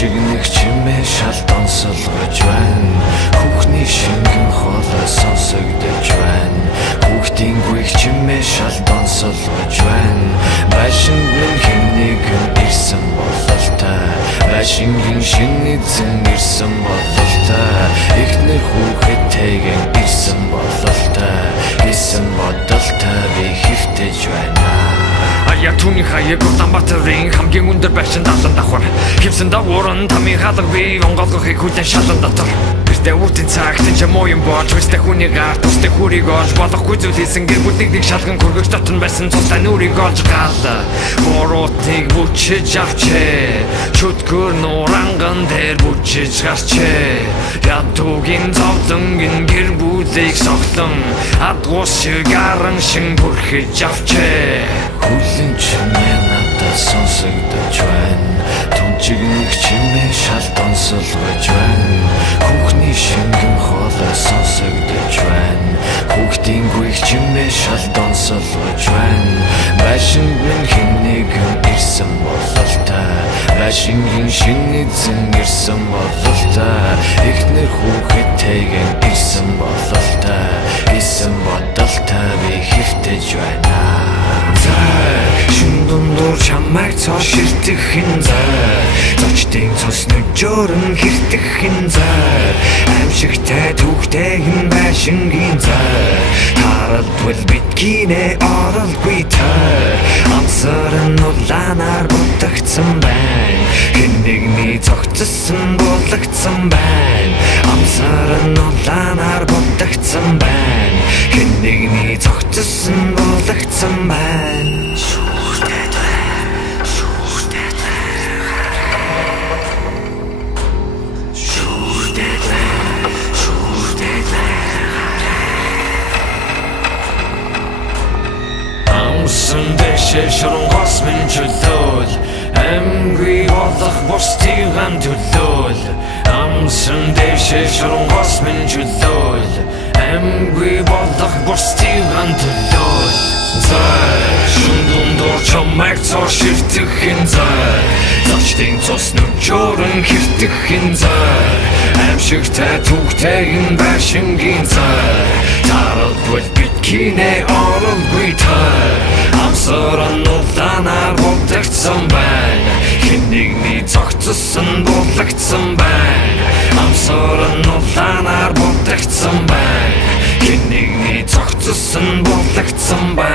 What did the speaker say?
Тунчигнэг чимээ шал донсолгож байна. Хүүхний шингэн хоолой сонсогдож байна. Хүүхдийн гүйх чимээ шал донсолгож байна. Байшин минь хэн нэгэн ирсэн бололтой. Байшингийн шинэ эзэн ирсэн бололтой. Эхнэр хүүхэдтэйгэн ирсэн бололтой. Исэн бодолтой би хөвтөж байна. Я түүний хаяг Улаанбаатарын хамгийн өндөр байшин далан давхар хэмсэн дагуурн тамийн хаалга би онгоолгохыг хүлэн шалан дотор гэртээ үртэн цагт энэ муу юм болж өстэй хүний гар тустай хүрийг олж болохгүй зүйл хийсэн гэр бүлийг нэг шалган хүргэж дотн байсан цустай нүрийг олж гал буруутыг бүчиж авчээ чөтгөр нуранган дээр бүчиж гарчээ ядуугийн зовдонгийн гэр бүлийг согтон адгуус шиг аран шин бүрхэж авчээ Хүлэн чимээ надад сонсогдож байна. Тунчигнэг чимээ шал донсолгож байна. Хүүхний шингэн хоолой сонсогдож байна. Хүүхдийн гүйх чимээ шал донсолгож байна. Байшин минь хэн нэгэн ирсэн бололтой. Байшингийн шинэ эзэн ирсэн бололтой. Эхнэр хүүхэдтэйгэн ирсэн бололтой. Исэн бодолтой би хөвтөж байна. Шин дундуур чамайг цоо ширтгэхин зай Зочдын цус нүжөөрн хэртгэхин зай Аимшигтай түүхтэйгэн байшингийн зай Харалдвал биткинэ оролгүй тай Амсаран улаанаар бутагдсан байна Хэн нэгний цогцсон болгоцсон байна Амсаран улаанаар бутагдсан байна Хэн нэгний цогцсон болгоцсон байна Амсан дэшээ шоронгос минь чөлөөл Амгүй болох бусдыг гам төлөөл Амсан дэшээ шоронгос минь чөлөөл Амгүй болох бусдыг гам төлөөл Зай шин дундуур чамайг цоо ширтгэхин зай Зочдын цус нүжөөрн хэртгэхин зай Аимшигтай түүхтэйгэн байшингийн зай Таралдвал биткинэ оролгүй тай Амсаран улаанаар бутагдсан байна Хэн нэгний цогцсон болгоцсон байна Амсаран улаанаар бутагдсан байна Хэн нэгний цогцсон болгоцсон байна